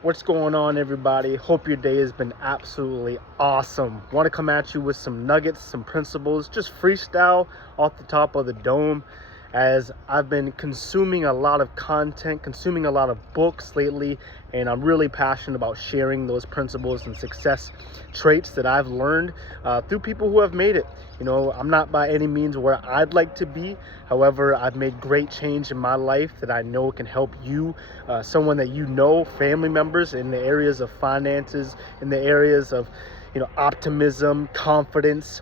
What's going on, everybody? Hope your day has been absolutely awesome. Want to come at you with some nuggets, some principles, just freestyle off the top of the dome, as I've been consuming a lot of content, consuming a lot of books lately, and I'm really passionate about sharing those principles and success traits that I've learned through people who have made it. I'm not by any means where I'd like to be. However, I've made great change in my life that I know can help you, someone that you know, family members, in the areas of finances, in the areas of optimism, confidence,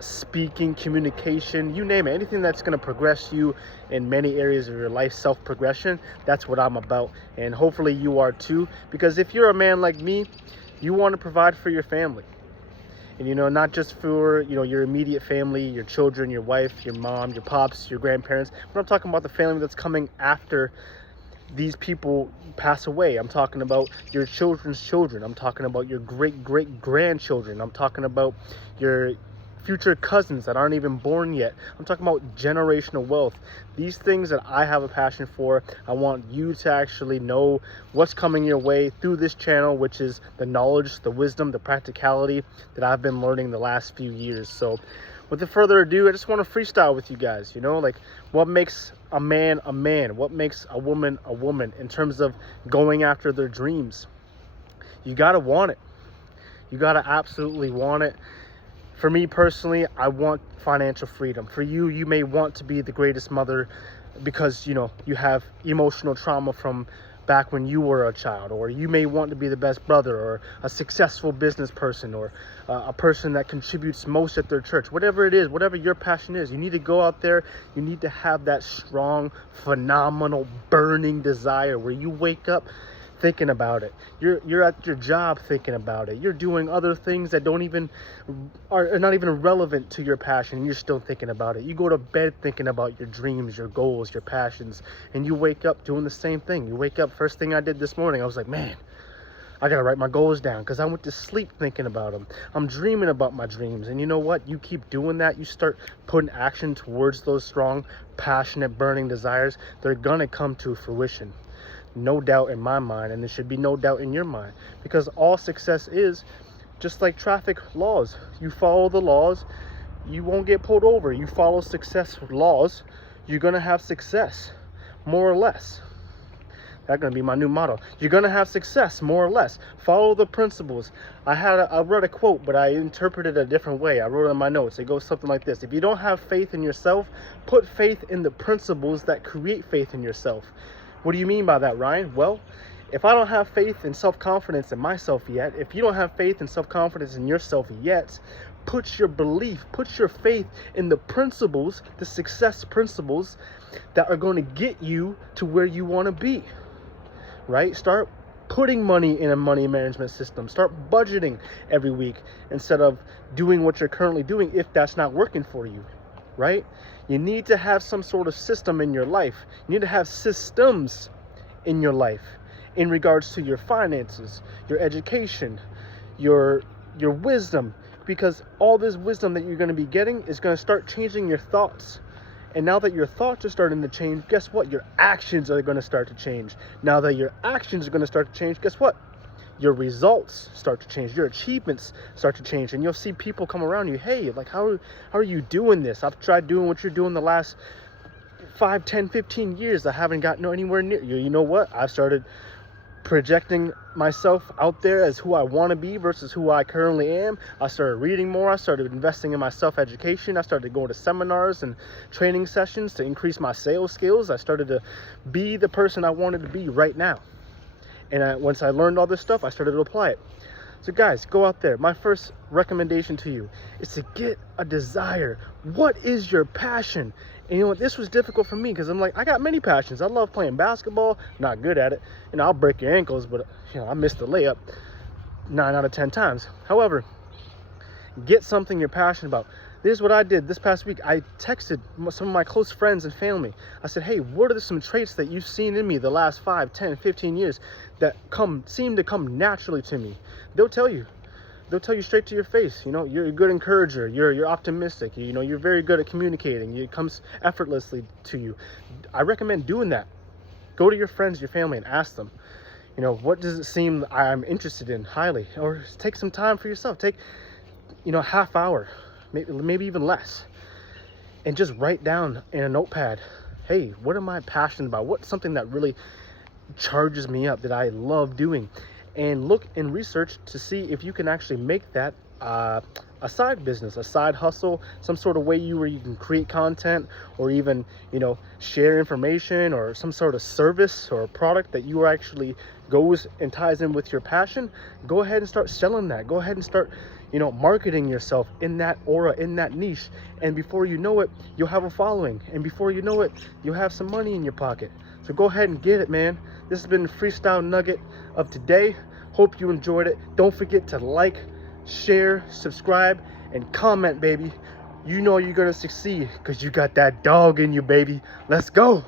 speaking, communication, you name it. Anything that's going to progress you in many areas of your life, self-progression, that's what I'm about. And hopefully you are too, because if you're a man like me, you want to provide for your family. And not just for your immediate family, your children, your wife, your mom, your pops, your grandparents, but I'm talking about the family that's coming after these people pass away. I'm talking about your children's children. I'm talking about your great grandchildren. I'm talking about your future cousins that aren't even born yet. I'm talking about generational wealth. These things that I have a passion for, I want you to actually know what's coming your way through this channel, which is the knowledge, the wisdom, the practicality that I've been learning the last few years. So without further ado, I just want to freestyle with you guys. Like, what makes a man a man? What makes a woman in terms of going after their dreams? You got to want it. You got to absolutely want it. For me personally, I want financial freedom. For you, you may want to be the greatest mother because, you have emotional trauma from back when you were a child, or you may want to be the best brother, or a successful business person, or a person that contributes most at their church. Whatever it is, whatever your passion is, you need to go out there. You need to have that strong, phenomenal, burning desire where you wake up thinking about it. You're at your job thinking about it. You're doing other things that are not even relevant to your passion, and you're still thinking about it. You go to bed thinking about your dreams, your goals, your passions, and you wake up doing the same thing. You wake up, first thing I did this morning, I was like, man, I gotta write my goals down, because I went to sleep thinking about them. I'm dreaming about my dreams. And you know what? You keep doing that, you start putting action towards those strong, passionate, burning desires, they're gonna come to fruition. No doubt in my mind, and there should be no doubt in your mind, because all success is just like traffic laws. You follow the laws, you won't get pulled over. You follow success laws, you're gonna have success, more or less. That's gonna be my new motto. You're gonna have success, more or less. Follow the principles. I read a quote, but I interpreted it a different way. I wrote it in my notes. It goes something like this: if you don't have faith in yourself, put faith in the principles that create faith in yourself. What do you mean by that, Ryan? Well, if I don't have faith and self-confidence in myself yet, if you don't have faith and self-confidence in yourself yet, put your belief, put your faith in the principles, the success principles that are going to get you to where you want to be, right? Start putting money in a money management system. Start budgeting every week instead of doing what you're currently doing if that's not working for you, right? You need to have some sort of system in your life. You need to have systems in your life in regards to your finances, your education, your wisdom, because all this wisdom that you're going to be getting is going to start changing your thoughts. And now that your thoughts are starting to change, guess what? Your actions are going to start to change. Now that your actions are going to start to change, guess what? Your results start to change, your achievements start to change, and you'll see people come around you. Hey, like, how are you doing this? I've tried doing what you're doing the last 5, 10, 15 years. I haven't gotten anywhere near you. You know what? I've started projecting myself out there as who I want to be versus who I currently am. I started reading more. I started investing in my self-education. I started going to seminars and training sessions to increase my sales skills. I started to be the person I wanted to be right now. And once I learned all this stuff, I started to apply it. So guys, go out there. My first recommendation to you is to get a desire. What is your passion? And you know what? This was difficult for me because I'm like, I got many passions. I love playing basketball. Not good at it. I'll break your ankles, but I missed the layup 9 out of 10 times. However, get something you're passionate about. This is what I did this past week. I texted some of my close friends and family. I said, hey, what are some traits that you've seen in me the last 5, 10, 15 years that seem to come naturally to me? They'll tell you. They'll tell you straight to your face. You're a good encourager. You're optimistic. You're very good at communicating. It comes effortlessly to you. I recommend doing that. Go to your friends, your family, and ask them. what does it seem I'm interested in highly? Or take some time for yourself. Take, half hour, maybe even less, and just write down in a notepad, hey, what am I passionate about? What's something that really charges me up, that I love doing? And look and research to see if you can actually make that a side business, a side hustle, some sort of way where you can create content, or even, share information, or some sort of service or a product that you actually goes and ties in with your passion. Go ahead and start selling that. Go ahead and start, marketing yourself in that aura, in that niche. And before you know it, you'll have a following. And before you know it, you'll have some money in your pocket. So go ahead and get it, man. This has been the freestyle nugget of today. Hope you enjoyed it. Don't forget to like, share, subscribe, and comment, baby. You know you're gonna succeed because you got that dog in you, baby. Let's go.